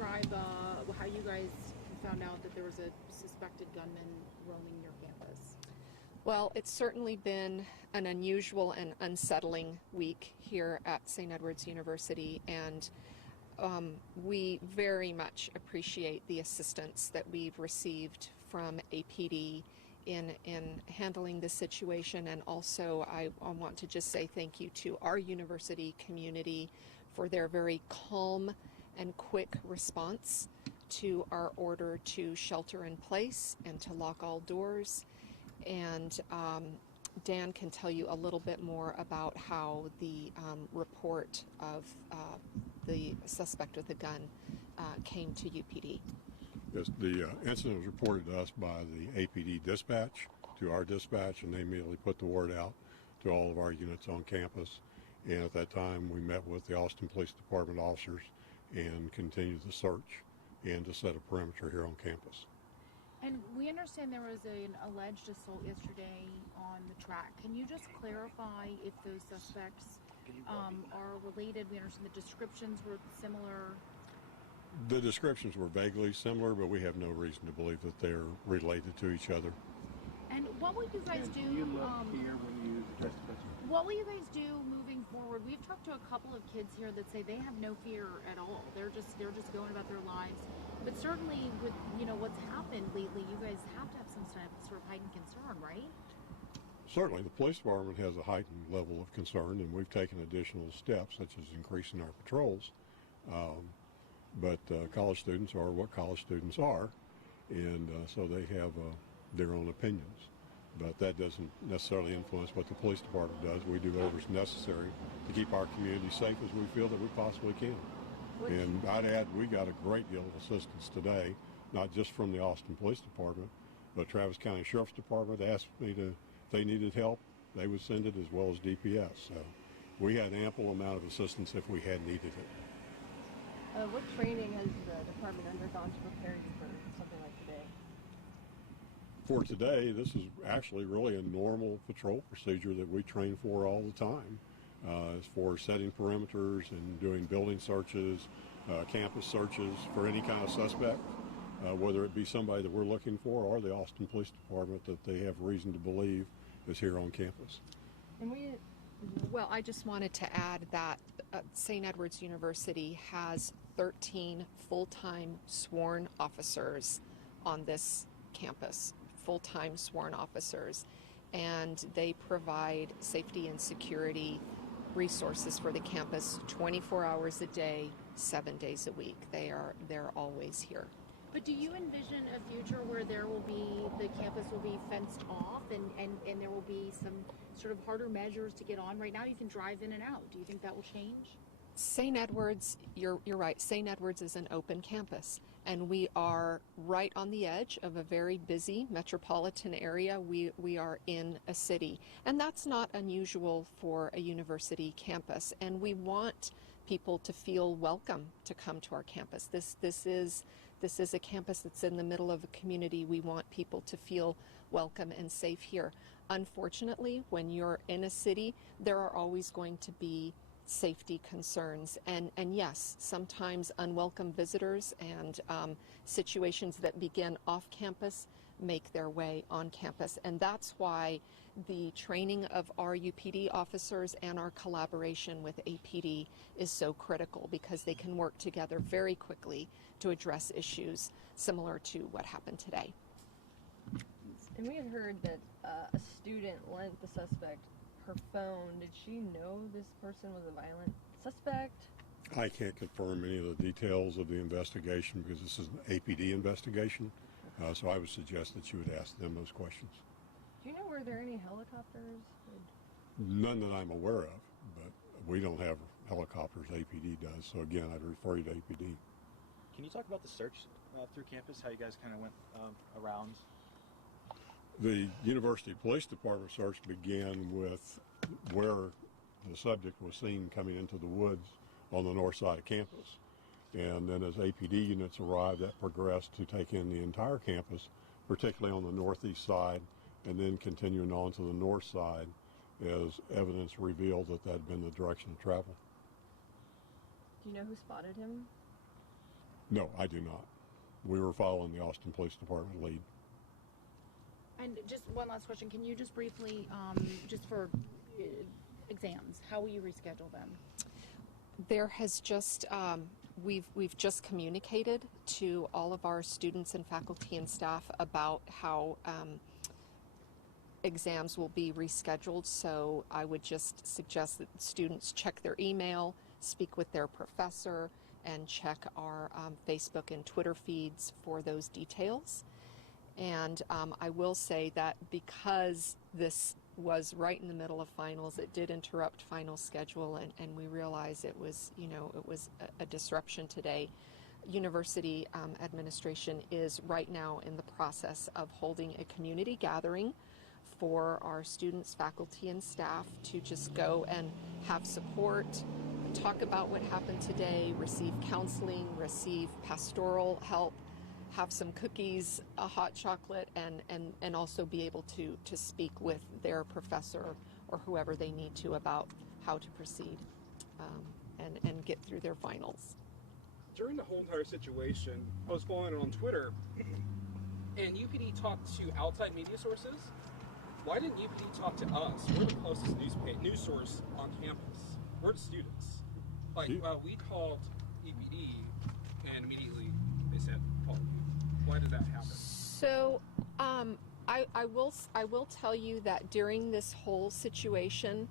describe how you guys found out that there was a suspected gunman roaming your campus? Well, it's certainly been an unusual and unsettling week here at St. Edward's University, and we very much appreciate the assistance that we've received from APD in handling this situation. And also I want to just say thank you to our university community for their very calm and quick response to our order to shelter in place and to lock all doors. And Dan can tell you a little bit more about how the report of the suspect with a gun came to UPD. Yes, the incident was reported to us by the APD dispatch, to our dispatch, and they immediately put the word out to all of our units on campus. And at that time, we met with the Austin Police Department officers and continued the search and to set a perimeter here on campus. And we understand there was an alleged assault yesterday on the track. Can you just clarify if those suspects are related? We understand the descriptions were similar. The descriptions were vaguely similar, but we have no reason to believe that they're related to each other. And what will you guys do? You look here when you address the question. What will you guys do moving forward? We've talked to a couple of kids here that say they have no fear at all. They're just going about their lives. But certainly with what's happened lately, you guys have to have some sort of heightened concern, right? Certainly, the police department has a heightened level of concern, and we've taken additional steps, such as increasing our patrols. But college students are what college students are, and so they have their own opinions. But that doesn't necessarily influence what the police department does. We do whatever's necessary to keep our community safe as we feel that we possibly can. And I'd add, we got a great deal of assistance today, not just from the Austin Police Department, but Travis County Sheriff's Department asked me if they needed help, they would send it, as well as DPS. So we had ample amount of assistance if we had needed it. What training has the department undergone to prepare you for something like today? For today, this is actually really a normal patrol procedure that we train for all the time. As for setting perimeters and doing building searches, campus searches for any kind of suspect, whether it be somebody that we're looking for or the Austin Police Department that they have reason to believe is here on campus. And Well, I just wanted to add that St. Edward's University has 13 full-time sworn officers on this campus, full-time sworn officers, and they provide safety and security resources for the campus 24 hours a day, 7 days a week. They're always here. But do you envision a future where the campus will be fenced off and there will be some sort of harder measures to get on? Right now you can drive in and out. Do you think that will change? St. Edward's, you're right, St. Edward's is an open campus, and we are right on the edge of a very busy metropolitan area. We are in a city, and that's not unusual for a university campus, and we want people to feel welcome to come to our campus. This is a campus that's in the middle of a community. We want people to feel welcome and safe here. Unfortunately, when you're in a city, there are always going to be safety concerns, and yes, sometimes unwelcome visitors and situations that begin off campus make their way on campus, and that's why the training of our UPD officers and our collaboration with APD is so critical, because they can work together very quickly to address issues similar to what happened today. And we had heard that a student lent the suspect her phone. Did she know this person was a violent suspect? I can't confirm any of the details of the investigation because this is an APD investigation, so I would suggest that you would ask them those questions. Do you know, were there any helicopters? None that I'm aware of, but we don't have helicopters, APD does, so again, I'd refer you to APD. Can you talk about the search through campus, how you guys kind of went around? The University Police Department search began with where the subject was seen coming into the woods on the north side of campus. And then as APD units arrived, that progressed to take in the entire campus, particularly on the northeast side, and then continuing on to the north side as evidence revealed that that had been the direction of travel. Do you know who spotted him? No, I do not. We were following the Austin Police Department lead. And just one last question. Can you just briefly, just for exams, how will you reschedule them? There has just we've just communicated to all of our students and faculty and staff about how exams will be rescheduled. So I would just suggest that students check their email, speak with their professor, and check our Facebook and Twitter feeds for those details. And I will say that because this was right in the middle of finals, it did interrupt final schedule, and we realized it was, it was a disruption today. University administration is right now in the process of holding a community gathering for our students, faculty, and staff to just go and have support, talk about what happened today, receive counseling, receive pastoral help, have some cookies, a hot chocolate, and also be able to speak with their professor or whoever they need to about how to proceed and get through their finals. During the whole entire situation, I was following it on Twitter, and UPD talked to outside media sources. Why didn't UPD talk to us? We're the closest news source on campus. We're the students. We called UPD, and immediately they said, "Call me." Why did that happen? So I will tell you that during this whole situation,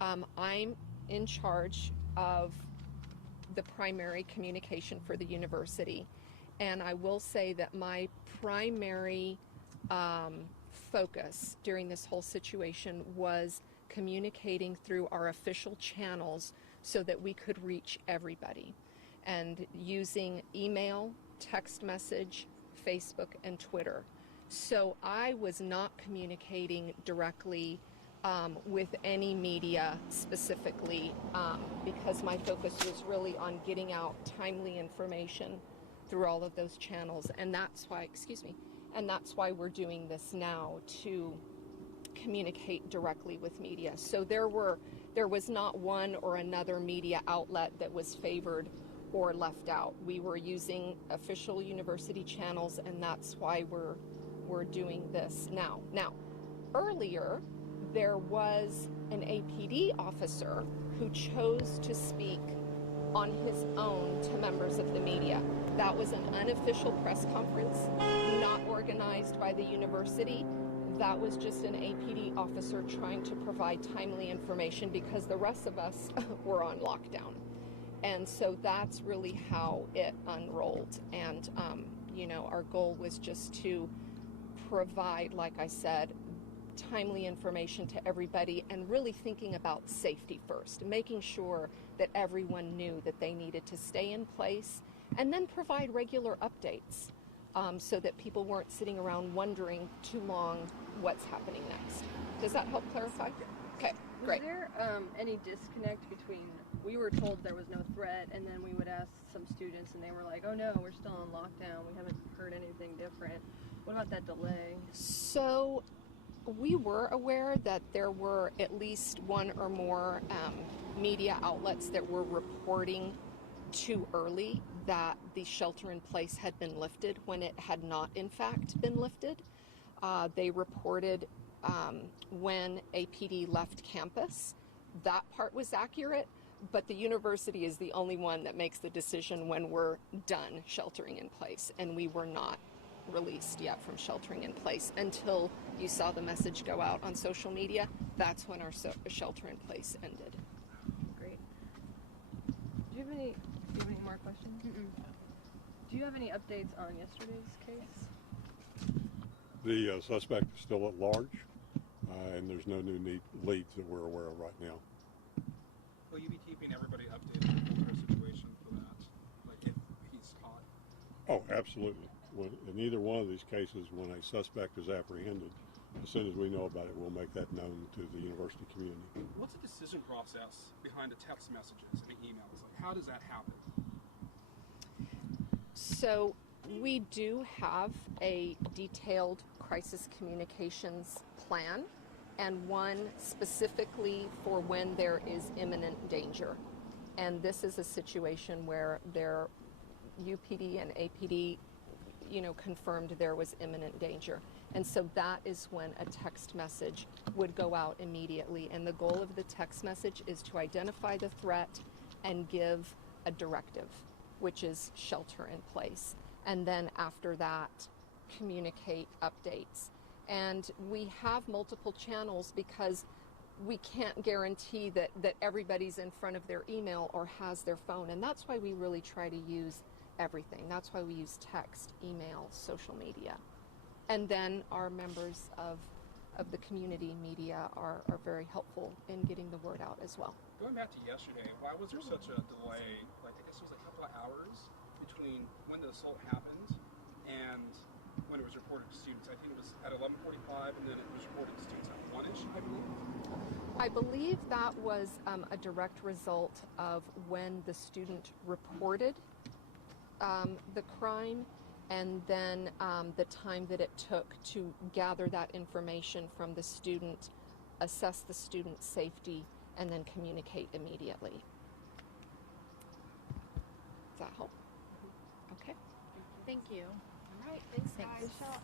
I'm in charge of the primary communication for the university, and I will say that my primary focus during this whole situation was communicating through our official channels so that we could reach everybody, and using email, text message, Facebook, and Twitter. So I was not communicating directly with any media specifically because my focus was really on getting out timely information through all of those channels, and that's why we're doing this now, to communicate directly with media. So there was not one or another media outlet that was favored or left out. We were using official university channels, and that's why we're doing this now. Now, earlier there was an APD officer who chose to speak on his own to members of the media. That was an unofficial press conference, not organized by the university. That was just an APD officer trying to provide timely information because the rest of us were on lockdown. And so that's really how it unrolled. And, our goal was just to provide, like I said, timely information to everybody, and really thinking about safety first, making sure that everyone knew that they needed to stay in place, and then provide regular updates so that people weren't sitting around wondering too long what's happening next. Does that help clarify? Okay, great. Was there any disconnect between, we were told there was no threat, and then we would ask some students and they were like, oh no, we're still on lockdown, we haven't heard anything different. What about that delay? So we were aware that there were at least one or more media outlets that were reporting too early that the shelter in place had been lifted when it had not in fact been lifted. They reported when APD left campus. That part was accurate, but the university is the only one that makes the decision when we're done sheltering in place, and we were not released yet from sheltering in place until you saw the message go out on social media. That's when our shelter in place ended. Great. Do you have any more questions? Do you have any updates on yesterday's case? The suspect is still at large, and there's no new leads that we're aware of right now. Will you be keeping everybody updated on the whole situation for that? Like if he's caught? Oh, absolutely. In either one of these cases, when a suspect is apprehended, as soon as we know about it, we'll make that known to the university community. What's the decision process behind the text messages and the emails? Like, how does that happen? So we do have a detailed crisis communications plan, and one specifically for when there is imminent danger. And this is a situation where there UPD and APD, confirmed there was imminent danger. And so that is when a text message would go out immediately. And the goal of the text message is to identify the threat and give a directive, which is shelter in place. And then after that, communicate updates. And we have multiple channels because we can't guarantee that everybody's in front of their email or has their phone. And that's why we really try to use everything. That's why we use text, email, social media. And then our members of the community media are very helpful in getting the word out as well. Going back to yesterday, why was there such a delay? Like, I guess it was a couple of hours between when the assault happened and when it was reported to students. I think it was at 11:45, and then it was reported to students at 1-ish, I believe. I believe that was a direct result of when the student reported the crime, and then the time that it took to gather that information from the student, assess the student's safety, and then communicate immediately. Does that help? Okay. Thank you. All right, thanks, Thanks. guys. Michelle,